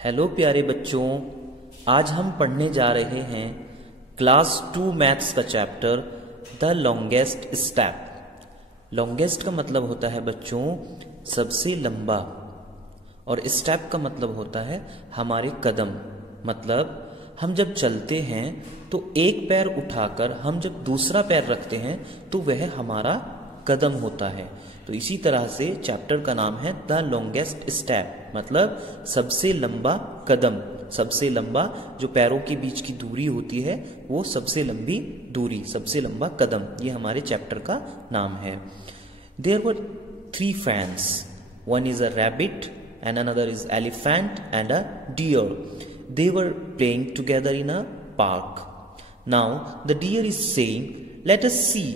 Hello प्यारे बच्चों, आज हम पढ़ने जा रहे हैं क्लास 2 मैथ्स का chapter the longest step. Longest का मतलब होता है बच्चों सबसे लंबा, और स्टेप का मतलब होता है हमारे कदम। मतलब हम जब चलते हैं तो एक पैर उठाकर हम जब दूसरा पैर रखते हैं तो वह हमारा कदम होता है। तो इसी तरह से चैप्टर का नाम है द लॉन्गेस्ट स्टेप, मतलब सबसे लंबा कदम। सबसे लंबा जो पैरों के बीच की दूरी होती है वो सबसे लंबी दूरी, सबसे लंबा कदम, ये हमारे चैप्टर का नाम है। There were 3 friends, one is a rabbit and another is elephant and a deer. They were playing together in a park. Now the deer is saying, let us see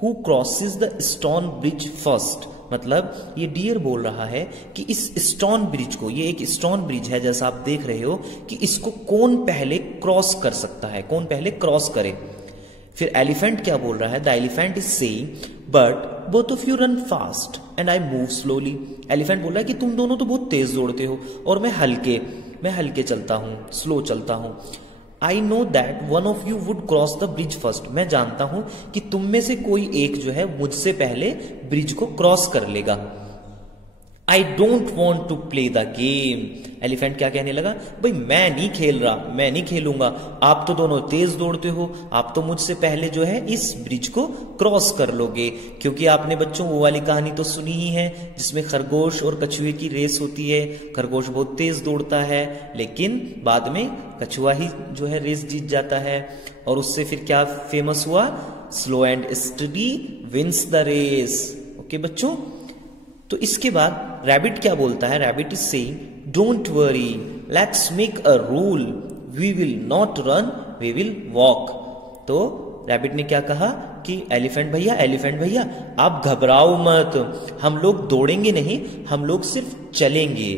who crosses the stone bridge first. मतलब ये dear बोल रहा है कि इस stone bridge को, ये एक स्टोन ब्रिज है जैसा आप देख रहे हो, कि इसको कौन पहले क्रॉस कर सकता है, कौन पहले क्रॉस करे। फिर एलिफेंट क्या बोल रहा है, the elephant is saying but both of you run fast and I move slowly. Elephant बोल रहा है कि तुम दोनों तो बहुत तेज दौड़ते हो और मैं हल्के चलता हूँ, स्लो चलता हूँ। I know that one of you would cross the bridge first. मैं जानता हूं कि तुम में से कोई एक जो है मुझसे पहले ब्रिज को क्रॉस कर लेगा। I don't want to play the game. Elephant क्या कहने लगा, भाई मैं नहीं खेल रहा, मैं नहीं खेलूंगा, आप तो दोनों तेज दौड़ते हो, आप तो मुझसे पहले जो है इस ब्रिज को क्रॉस कर लोगे। क्योंकि आपने बच्चों वो वाली कहानी तो सुनी ही है जिसमें खरगोश और कछुए की रेस होती है। खरगोश बहुत तेज दौड़ता है लेकिन बाद में कछुआ ही जो है रेस जीत जाता है, और उससे फिर क्या फेमस हुआ, slow and steady wins the race. Okay बच्चों, तो इसके बाद रैबिट क्या बोलता है, rabbit is saying don't worry, let's make a rule, we will not run, we will walk. तो रैबिट ने क्या कहा कि एलिफेंट भैया आप घबराओ मत, हम लोग दौड़ेंगे नहीं, हम लोग सिर्फ चलेंगे।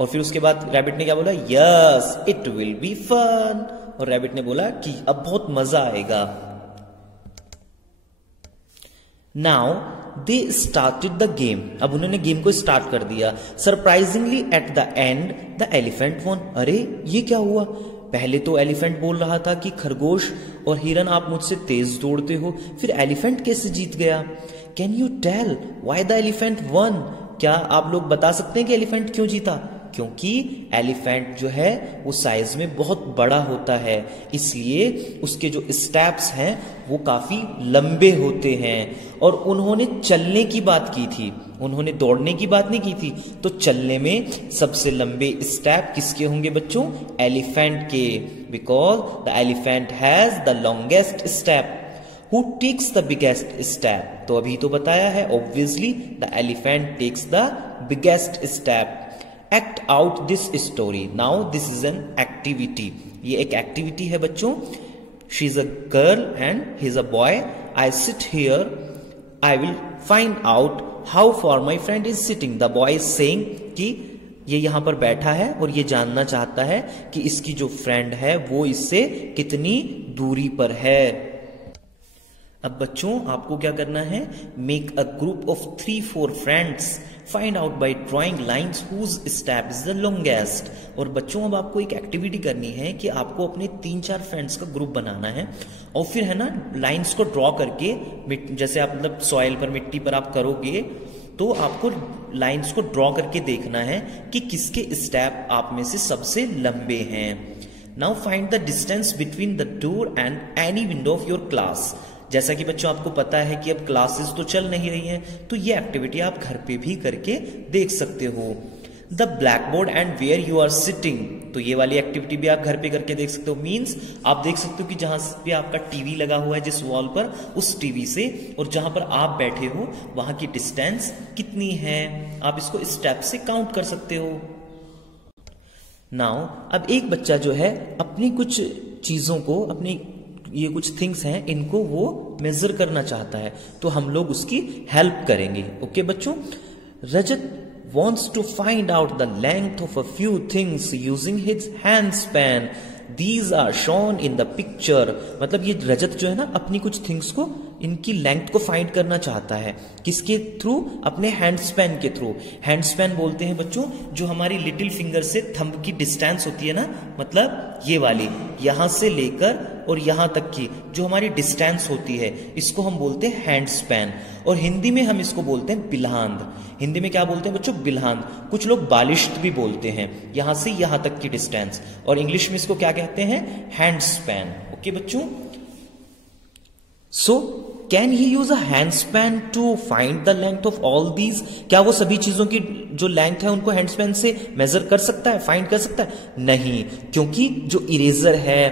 और फिर उसके बाद रैबिट ने क्या बोला, yes it will be fun. और रैबिट ने बोला कि अब बहुत मजा आएगा। Now they started the game. अब उन्होंने गेम को स्टार्ट कर दिया। Surprisingly at the end the elephant won. अरे ये क्या हुआ, पहले तो एलिफेंट बोल रहा था कि खरगोश और हिरन आप मुझसे तेज दौड़ते हो, फिर एलिफेंट कैसे जीत गया। Can you tell why the elephant won. क्या आप लोग बता सकते हैं कि एलिफेंट क्यों जीता। क्योंकि एलिफेंट जो है वो साइज में बहुत बड़ा होता है, इसलिए उसके जो स्टेप्स हैं वो काफी लंबे होते हैं। और उन्होंने चलने की बात की थी, उन्होंने दौड़ने की बात नहीं की थी। तो चलने में सबसे लंबे स्टेप किसके होंगे बच्चों, एलिफेंट के, because the elephant has the longest step. Who takes the biggest step? तो अभी तो बताया है, obviously the elephant takes the biggest step. Act out this story. Now this is an activity. ये एक एक्टिविटी है बच्चों। She is a girl and he is a boy. I sit here. I will find out how far my friend is sitting. The boy is saying कि ये यहाँ पर बैठा है और ये जानना चाहता है कि इसकी जो फ्रेंड है वो इससे कितनी दूरी पर है। अब बच्चों आपको क्या करना है, make a group of 3-4 friends, find out by drawing lines whose step is the longest. और बच्चों अब आपको एक एक्टिविटी करनी है कि आपको अपने 3-4 फ्रेंड्स का ग्रुप बनाना है, और फिर है ना लाइंस को ड्रॉ करके, जैसे आप मतलब सॉइल पर, मिट्टी पर आप करोगे तो आपको लाइंस को ड्रॉ करके देखना है कि किसके स्टेप आप में से सबसे लंबे हैं। Now find the distance between the door and any window of your class. जैसा कि बच्चों आपको पता है कि अब क्लासेस तो चल नहीं रही हैं, तो ये एक्टिविटी आप घर पे भी करके देख सकते हो। The blackboard and where you are sitting. तो ये वाली एक्टिविटी भी आप घर पे करके देख सकते हो। मींस आप देख सकते हो कि जहां पे आपका टीवी लगा हुआ है जिस वॉल पर, उस टीवी से और जहां पर आप बैठे हो वहां की डिस्टेंस कितनी है, आप इसको स्टेप से काउंट कर सकते हो। नाउ अब एक बच्चा जो है अपनी कुछ चीजों को, अपनी ये कुछ थिंग्स हैं इनको वो मेजर करना चाहता है, तो हम लोग उसकी हेल्प करेंगे। ओके बच्चों, रजत wants to find out the length of a few things using his hand span. These are shown in the picture. मतलब ये रजत जो है ना अपनी कुछ थिंग्स को, इनकी लेंथ को फाइंड करना चाहता है। किसके थ्रू? अपने हैंड स्पैन के थ्रू। हैंड स्पैन बोलते हैं बच्चों जो हमारी लिटिल फिंगर से थंब की डिस्टेंस होती है ना, मतलब ये वाली, यहां से लेकर और यहां तक की जो हमारी डिस्टेंस होती है, इसको हम बोलते हैं हैंड स्पैन। और हिंदी में हम इसको बोलते हैं बिल्हांद। हिंदी में क्या बोलते हैं बच्चों? बिल्हांद। कुछ लोग बालिश्त भी बोलते हैं, यहां से यहां तक की डिस्टेंस। और इंग्लिश में इसको क्या कहते हैं? Hand span. ओके बच्चों, so can he use a hand span to find the length of all these? क्या वो सभी चीजों की जो लेंथ है उनको हैंड स्पैन से मेजर कर सकता है, फाइंड कर सकता है? नहीं, क्योंकि जो इरेजर है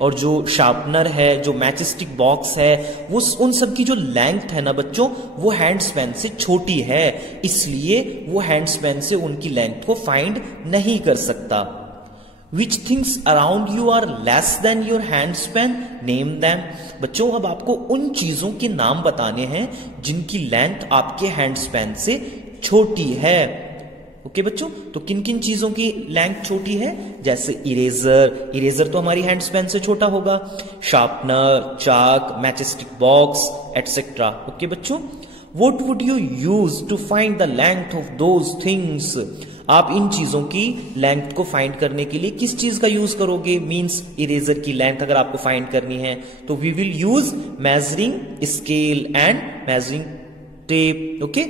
और जो शार्पनर है, जो मैचस्टिक बॉक्स है, वो उन सब की जो लेंथ है ना बच्चों, वो हैंड स्पैन से छोटी है, इसलिए वो हैंड स्पैन से उनकी लेंथ को फाइंड नहीं कर सकता। Which things around you are less than your hand span? Name them. बच्चों अब आपको उन चीजों के नाम बताने हैं जिनकी लेंथ आपके हैंड स्पैन से छोटी है। ओके बच्चों, तो किन किन चीजों की लेंथ छोटी है? जैसे इरेजर, इरेजर तो हमारी हैंड स्पैन से छोटा होगा। शार्पनर, चाक, मैचस्टिक बॉक्स एटसेट्रा। ओके बच्चों, What would you use to find the length of those things? आप इन चीजों की लेंथ को फाइंड करने के लिए किस चीज का यूज करोगे? मींस इरेजर की लेंथ अगर आपको फाइंड करनी है तो we will use measuring scale and measuring tape. Okay,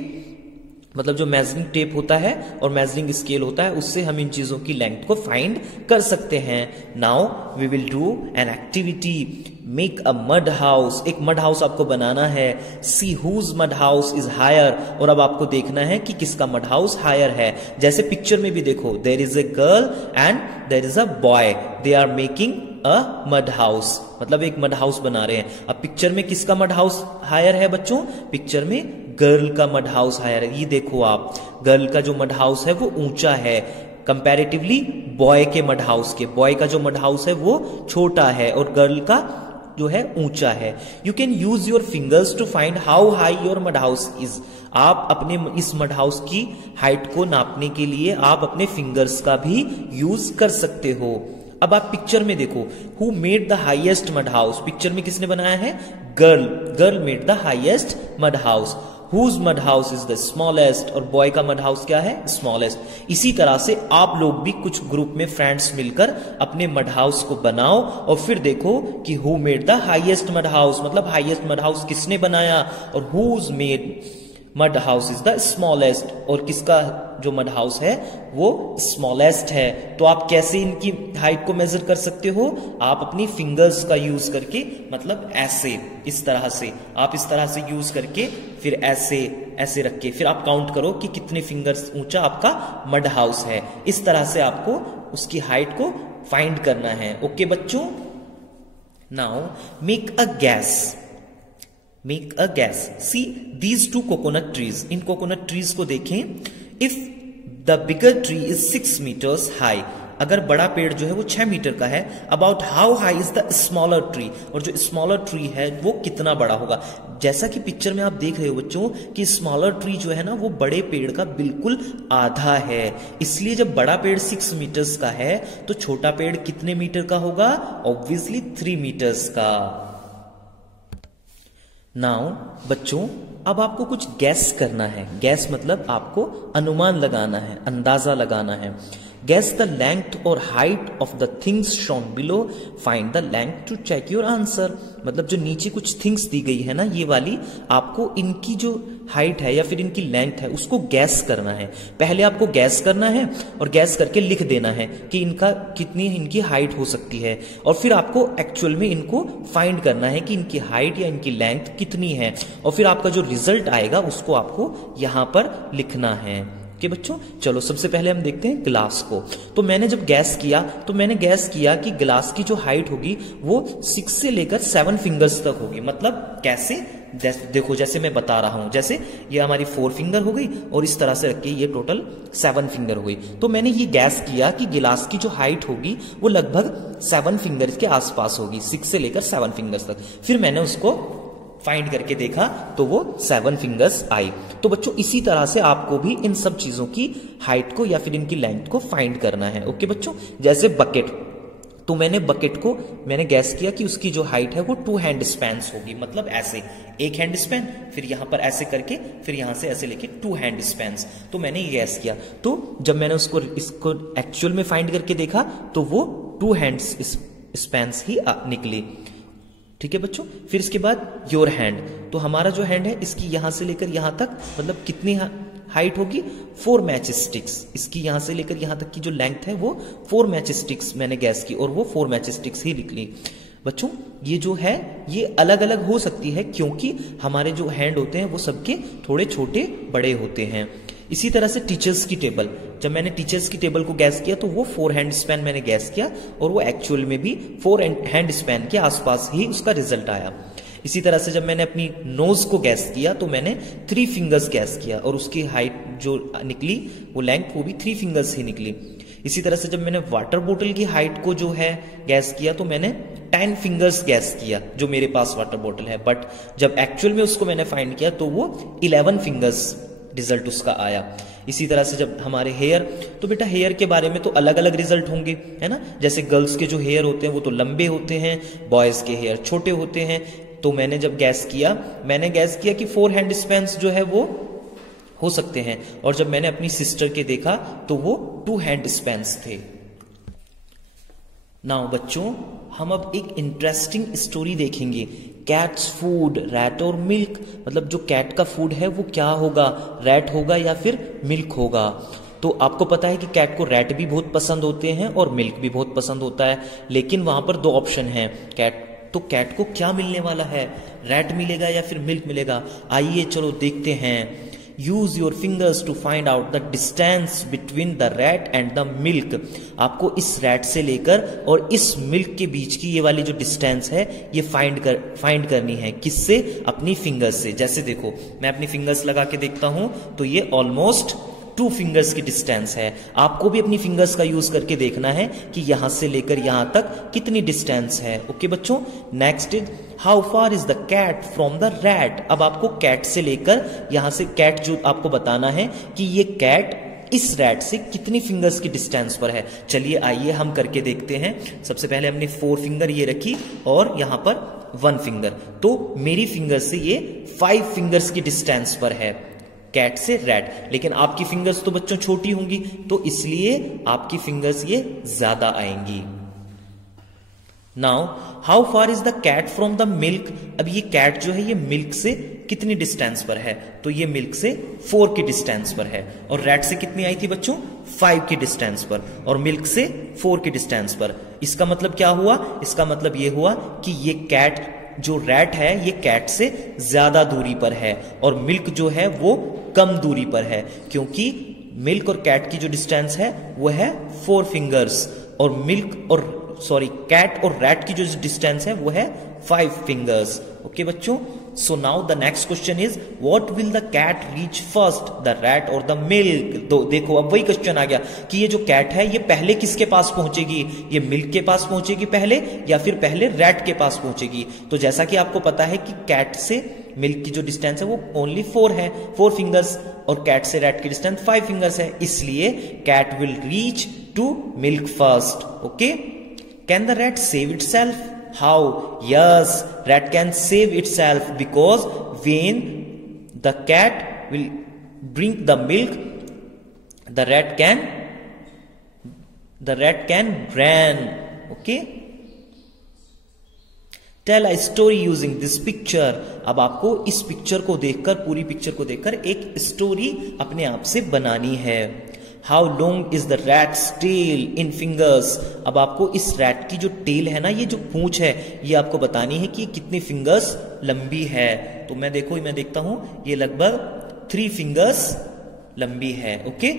मतलब जो मेजरिंग टेप होता है और मेजरिंग स्केल होता है, उससे हम इन चीजों की लेंथ को फाइंड कर सकते हैं। Now we will do an activity, make a mud house. एक मड हाउस आपको बनाना है। See whose mud house is higher. और अब आपको देखना है कि किसका मड हाउस हायर है। जैसे पिक्चर में भी देखो, there is a girl and there is a boy, they are making a mud house, मतलब एक मड हाउस बना रहे हैं। अब पिक्चर में किसका मड हाउस हायर है बच्चों? पिक्चर में गर्ल का मड हाउस हायर है। ये देखो आप, गर्ल का जो मड हाउस है वो ऊंचा है कंपैरेटिवली बॉय के मड हाउस के। बॉय का जो मड हाउस है वो छोटा है और गर्ल का जो है ऊंचा है। You can use your fingers to find how high your mud house is. आप अपने इस मड हाउस की हाइट को नापने के लिए आप अपने फिंगर्स का भी यूज कर सकते हो। अब आप पिक्चर में देखो, who made the highest mud house? Picture में किसने बनाया है? Girl. Girl made the highest mud house. Whose mud house is the smallest? और बॉय का मड हाउस क्या है? स्मॉलेस्ट। इसी तरह से आप लोग भी कुछ ग्रुप में फ्रेंड्स मिलकर अपने मड हाउस को बनाओ और फिर देखो कि who made the highest mud house, मतलब हाईएस्ट मड हाउस किसने बनाया, और whose made mud house is the smallest, और किसका जो मड हाउस है वो स्मॉलेस्ट है। तो आप कैसे इनकी हाइट को मेजर कर सकते हो? आप अपनी फिंगर्स का यूज करके, मतलब ऐसे, इस तरह से, आप इस तरह से यूज करके फिर ऐसे ऐसे रख के फिर आप काउंट करो कि कितने फिंगर्स ऊंचा आपका मड हाउस है। इस तरह से आपको उसकी हाइट को फाइंड करना है। ओके बच्चों, now make a gas. Make a gas. See these two coconut trees. In coconut trees को देखें। If the bigger tree is 6 meters high, अगर बड़ा पेड़ जो है वो 6 मीटर का है, about how high is the smaller tree, और जो स्मॉलर ट्री है वो कितना बड़ा होगा। जैसा कि पिक्चर में आप देख रहे हो बच्चों कि स्मॉलर ट्री जो है ना वो बड़े पेड़ का बिल्कुल आधा है, इसलिए जब बड़ा पेड़ 6 meters का है तो छोटा पेड़ कितने मीटर का होगा? ऑब्वियसली 3 meters का। नाउ बच्चों अब आपको कुछ गैस करना है। गैस मतलब आपको अनुमान लगाना है, अंदाजा लगाना है। गैस द लेंथ और height of the things shown below, find the length to check your answer. मतलब जो नीचे कुछ थिंग्स दी गई है ना ये वाली, आपको इनकी जो हाइट है या फिर इनकी लेंथ है उसको गैस करना है। पहले आपको गैस करना है और गैस करके लिख देना है कि इनका कितनी इनकी हाइट हो सकती है, और फिर आपको एक्चुअल में इनको फाइंड करना है कि इनकी हाइट या इनकी लेंथ कितनी है, और फिर आपका जो रिजल्ट आएगा उसको आपको यहां पर लिखना है। कि बच्चों चलो सबसे पहले हम देखते हैं ग्लास को। तो मैंने जब गैस किया तो मैंने गैस किया कि ग्लास की जो हाइट होगी वो 6 से लेकर 7 फिंगर्स तक होगी। मतलब कैसे? देखो जैसे मैं बता रहा हूं, जैसे ये हमारी 4 फिंगर हो गई और इस तरह से रख के ये टोटल 7 फिंगर हो गई। तो मैंने ये गैस किया कि गिलास की जो हाइट होगी वो लगभग 7 फिंगर्स के आसपास होगी, 6 से लेकर 7 फिंगर्स तक। फिर मैंने उसको फाइंड करके देखा तो वो 7 फिंगर्स आई। तो बच्चों इसी तरह से आपको भी इन सब चीजों की हाइट को या फिर इनकी लेंथ को फाइंड करना है। ओके बच्चों, जैसे बकेट, तो मैंने बकेट को मैंने गैस किया कि उसकी जो हाइट है वो 2 हैंड स्पैन्स होगी, मतलब ऐसे 1 हैंड स्पैन, फिर यहां पर ऐसे करके, फिर यहां से ऐसे लेके 2 हैंड स्पैन्स। तो मैंने ये गैस किया। तो जब मैंने इसको एक्चुअल में फाइंड करके देखा तो वो 2 हैंड स्पैन्स ही निकली। ठीक है बच्चों। फिर इसके बाद योर हैंड, तो हमारा जो हैंड है इसकी यहां से लेकर यहां तक मतलब कितनी हाइट होगी 4 मैच स्टिक्स। इसकी यहां से लेकर यहां तक की जो लेंथ है वो 4 मैच स्टिक्स मैंने गैस की और वो 4 मैच स्टिक्स ही निकली। बच्चों ये जो है ये अलग अलग हो सकती है क्योंकि हमारे जो हैंड होते हैं वो सबके थोड़े छोटे बड़े होते हैं। इसी तरह से टीचर्स की टेबल, जब मैंने टीचर्स की टेबल को गैस किया तो वो 4 हैंड स्पैन मैंने गैस किया और वो एक्चुअल में भी 4 हैंड स्पैन के आसपास ही उसका रिजल्ट आया। इसी तरह से जब मैंने अपनी नोज को गैस किया तो मैंने 3 फिंगर्स गैस किया और उसकी हाइट जो निकली वो लेंथ वो भी 3 फिंगर्स ही निकली। इसी तरह से जब मैंने वाटर बोतल की हाइट को जो है गैस किया तो मैंने 10 फिंगर्स गैस किया जो मेरे पास वाटर बोतल है, बट जब एक्चुअल में उसको मैंने फाइंड किया तो वो 11 फिंगर्स रिजल्ट उसका आया। इसी तरह से जब हमारे हेयर, तो बेटा हेयर के बारे में तो अलग अलग रिजल्ट होंगे, है ना। जैसे गर्ल्स के जो हेयर होते हैं वो तो लंबे होते हैं, बॉयज के हेयर छोटे होते हैं। तो मैंने जब गैस किया, मैंने गैस किया कि 4 हैंड स्पैन्स जो है वो हो सकते हैं, और जब मैंने अपनी सिस्टर के देखा तो वो 2 हैंड स्पैन्स थे। नाउ बच्चों हम अब एक इंटरेस्टिंग स्टोरी देखेंगे, कैट्स फूड, रैट और मिल्क। मतलब जो कैट का फूड है वो क्या होगा, रैट होगा या फिर मिल्क होगा। तो आपको पता है कि कैट को रैट भी बहुत पसंद होते हैं और मिल्क भी बहुत पसंद होता है, लेकिन वहां पर 2 ऑप्शन हैं। तो कैट को क्या मिलने वाला है, रैट मिलेगा या फिर मिल्क मिलेगा। आइए चलो देखते हैं। Use your fingers to find out the distance between the rat and the milk. आपको इस रैट से लेकर और इस मिल्क के बीच की ये वाली जो डिस्टेंस है ये फाइंड करनी है। किससे, अपनी फिंगर्स से। जैसे देखो मैं अपनी फिंगर्स लगा के देखता हूं तो ये ऑलमोस्ट 2 फिंगर्स की डिस्टेंस है। आपको भी अपनी फिंगर्स का यूज करके देखना है कि यहां से लेकर यहां तक कितनी डिस्टेंस है। ओके बच्चों। Next is how far is the cat from the rat. अब आपको कैट से लेकर यहां से कैट जो आपको बताना है कि ये कैट इस रैट से कितनी फिंगर्स की डिस्टेंस पर है। चलिए आइए हम करके देखते हैं। सबसे पहले हमने 4 फिंगर ये रखी और यहां पर 1 फिंगर, तो मेरी फिंगर से ये 5 फिंगर्स की डिस्टेंस पर है कैट से रैट। लेकिन आपकी फिंगर्स तो बच्चों छोटी होंगी तो इसलिए आपकी फिंगर्स ये ज्यादा आएंगी। Now how far is the cat from the milk. अब ये कैट जो है ये मिल्क से कितनी डिस्टेंस पर है, तो ये मिल्क से 4 की डिस्टेंस पर है। और रैट से कितनी आई थी बच्चों, 5 की डिस्टेंस पर, और मिल्क से 4 की डिस्टेंस पर। इसका मतलब क्या हुआ, इसका मतलब ये हुआ कि ये कैट जो रैट है ये कैट से ज्यादा दूरी पर है और मिल्क जो है वो कम दूरी पर है, क्योंकि मिल्क और कैट की जो डिस्टेंस है वो है 4 फिंगर्स और कैट और रैट की जो डिस्टेंस है वो है 5 फिंगर्स। ओके बच्चों। So now the next question is what will the cat reach first, the rat और द मिल्क। तो देखो अब वही क्वेश्चन आ गया कि ये जो कैट है ये पहले किसके पास पहुंचेगी, ये मिल्क के पास पहुंचेगी पहले या फिर पहले रैट के पास पहुंचेगी। तो जैसा कि आपको पता है कि कैट से मिल्क की जो डिस्टेंस है वो ओनली 4 है, 4 फिंगर्स, और कैट से रैट की डिस्टेंस 5 फिंगर्स है, इसलिए cat will reach to milk first. Okay. Can the rat save itself? How? Yes, rat can save itself because when the cat will drink the milk, the rat can run. Okay? Tell a story using this picture. अब आपको इस picture को देखकर, पूरी picture को देखकर एक story अपने आप से बनानी है। How long is the rat's tail in fingers? अब आपको इस रैट की जो टेल है ना, ये जो पूंछ है, ये आपको बतानी है कि कितनी फिंगर्स लंबी है। तो मैं देखता हूं ये लगभग 3 फिंगर्स लंबी है। ओके,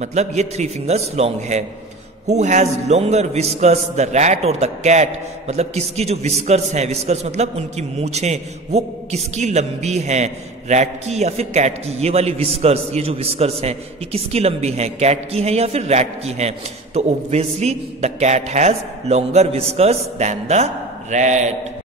मतलब ये 3 फिंगर्स लॉन्ग है। Who has longer whiskers, the rat or the cat? मतलब किसकी जो whiskers हैं, whiskers मतलब उनकी मूछें, वो किसकी लंबी हैं, रैट की या फिर कैट की। ये वाली whiskers, ये जो whiskers हैं ये किसकी लंबी हैं, कैट की हैं या फिर रैट की हैं। तो obviously the cat has longer whiskers than the rat.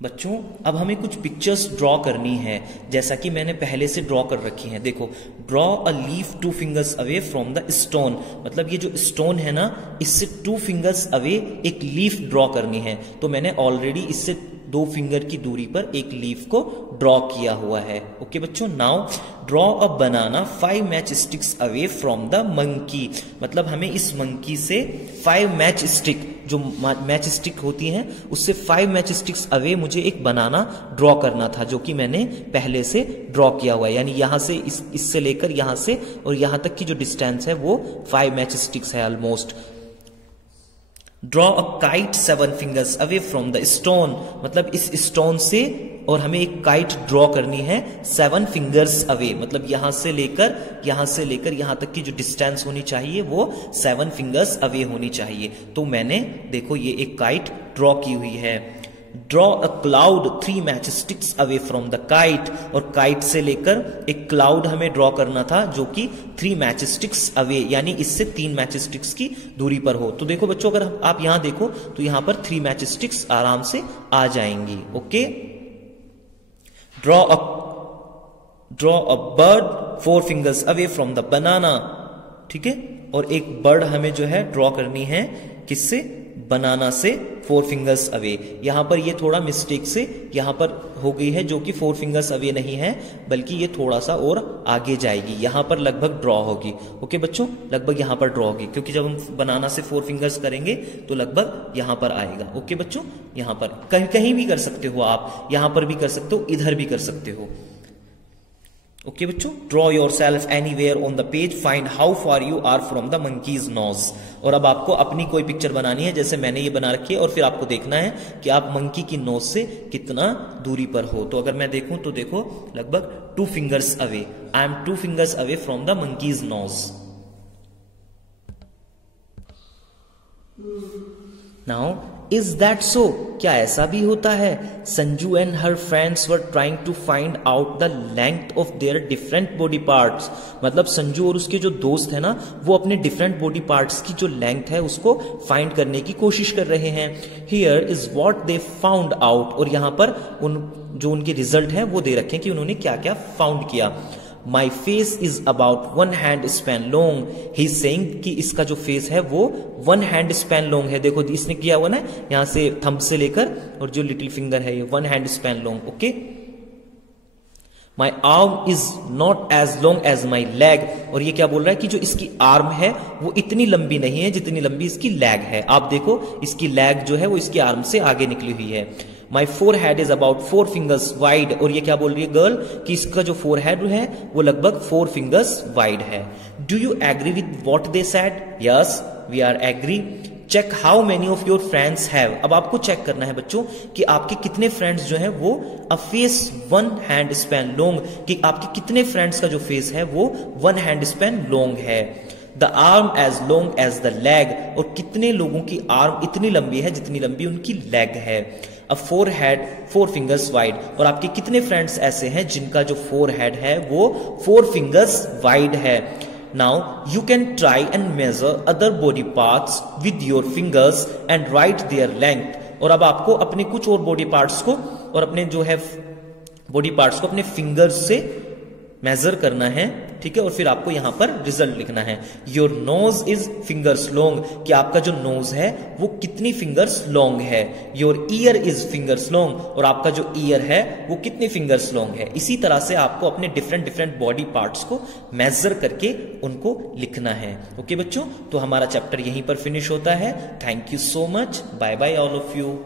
बच्चों अब हमें कुछ पिक्चर्स ड्रॉ करनी है, जैसा कि मैंने पहले से ड्रॉ कर रखी हैं। देखो, draw a leaf 2 fingers away from the stone, मतलब ये जो स्टोन है ना, इससे 2 फिंगर्स अवे एक लीफ ड्रॉ करनी है। तो मैंने ऑलरेडी इससे 2 फिंगर की दूरी पर एक लीफ को ड्रॉ किया हुआ है। ओके बच्चों, now draw a banana 5 match sticks away from the monkey, मतलब हमें इस मंकी से 5 मैच स्टिक, जो मैच स्टिक होती हैं उससे 5 मैच स्टिक्स अवे मुझे एक बनाना ड्रॉ करना था, जो कि मैंने पहले से ड्रॉ किया हुआ है। यानी यहां से इससे लेकर यहां से और यहां तक की जो डिस्टेंस है वो 5 मैच स्टिक्स है almost. Draw a kite 7 fingers away from the stone, मतलब इस स्टोन से और हमें एक काइट ड्रॉ करनी है 7 फिंगर्स अवे, मतलब यहां से लेकर यहां तक की जो डिस्टेंस होनी चाहिए वो 7 फिंगर्स अवे होनी चाहिए। तो मैंने देखो ये एक काइट ड्रॉ की हुई है। Draw a cloud 3 match sticks away from the kite, और काइट से लेकर एक क्लाउड हमें ड्रॉ करना था जो कि 3 मैच स्टिक्स अवे, यानी इससे 3 मैच स्टिक्स की दूरी पर हो। तो देखो बच्चों, अगर आप यहां देखो तो यहां पर 3 मैच स्टिक्स आराम से आ जाएंगी। Okay, draw a bird 4 fingers away from the banana, ठीक है, और एक बर्ड हमें जो है ड्रॉ करनी है किससे, बनाना से 4 फिंगर्स अवे। यहां पर ये थोड़ा मिस्टेक से यहां पर हो गई है, जो कि 4 फिंगर्स अवे नहीं है, बल्कि ये थोड़ा सा और आगे जाएगी, यहां पर लगभग ड्रॉ होगी। ओके बच्चों, लगभग यहां पर ड्रॉ होगी, क्योंकि जब हम बनाना से 4 फिंगर्स करेंगे तो लगभग यहां पर आएगा। ओके बच्चों, यहां पर कहीं भी कर सकते हो आप, यहां पर भी कर सकते हो, इधर भी कर सकते हो। ओके बच्चों, draw yourself anywhere on the page, find how far you are from the monkey's nose. और अब आपको अपनी कोई पिक्चर बनानी है, जैसे मैंने ये बना रखी है, और फिर आपको देखना है कि आप मंकी की नोज से कितना दूरी पर हो। तो अगर मैं देखूं तो देखो लगभग 2 fingers away, I am 2 fingers away from the monkey's nose. Now is that so, क्या ऐसा भी होता है? Sanju and her friends were trying to find out the length of their different body parts, मतलब संजू और उसके जो दोस्त है ना, वो अपने डिफरेंट बॉडी पार्ट्स की जो लेंथ है उसको फाइंड करने की कोशिश कर रहे हैं। Here is what they found out, और यहां पर जो उनके रिजल्ट है वो दे रखे हैं कि उन्होंने क्या क्या फाउंड किया। My face is about 1 hand span long. He is saying कि इसका जो फेस है वो 1 hand span long है। देखो इसने किया हुआ ना, यहां से थंब से लेकर और जो लिटिल फिंगर है ये 1 hand span long। Okay, My arm is not as long as my leg, और ये क्या बोल रहा है कि जो इसकी आर्म है वो इतनी लंबी नहीं है जितनी लंबी इसकी लेग है। आप देखो इसकी लेग जो है वो इसकी आर्म से आगे निकली हुई है। My forehead is about 4 fingers wide, और ये क्या बोल रही है गर्ल कि इसका जो forehead है वो लगभग 4 fingers wide है। Do you agree with what they said? Yes, we are agree. Check how many of your friends have. अब आपको चेक करना है बच्चों कि आपके कितने फ्रेंड्स जो हैं वो a face 1 hand span long, कि आपके कितने फ्रेंड्स का जो फेस है वो 1 hand span long है। The arm as long as the leg, और कितने लोगों की आर्म इतनी लंबी है जितनी लंबी उनकी लेग है। A forehead 4 fingers wide, और आपके कितने फ्रेंड्स ऐसे हैं जिनका जो forehead है वो 4 fingers wide है। Now you can try and measure other body parts with your fingers and write their length, और अब आपको अपने कुछ और बॉडी पार्ट्स को और अपने जो है बॉडी पार्ट्स को अपने फिंगर्स से मेजर करना है, ठीक है, और फिर आपको यहां पर रिजल्ट लिखना है। Your nose is fingers long, कि आपका जो नोज है वो कितनी फिंगर्स लॉन्ग है। Your year is fingers long, और आपका जो ईयर है वो कितनी फिंगर्स लॉन्ग है। इसी तरह से आपको अपने डिफरेंट बॉडी पार्ट्स को मेजर करके उनको लिखना है। ओके बच्चों, तो हमारा चैप्टर यहीं पर फिनिश होता है। Thank you so much, bye bye all of you.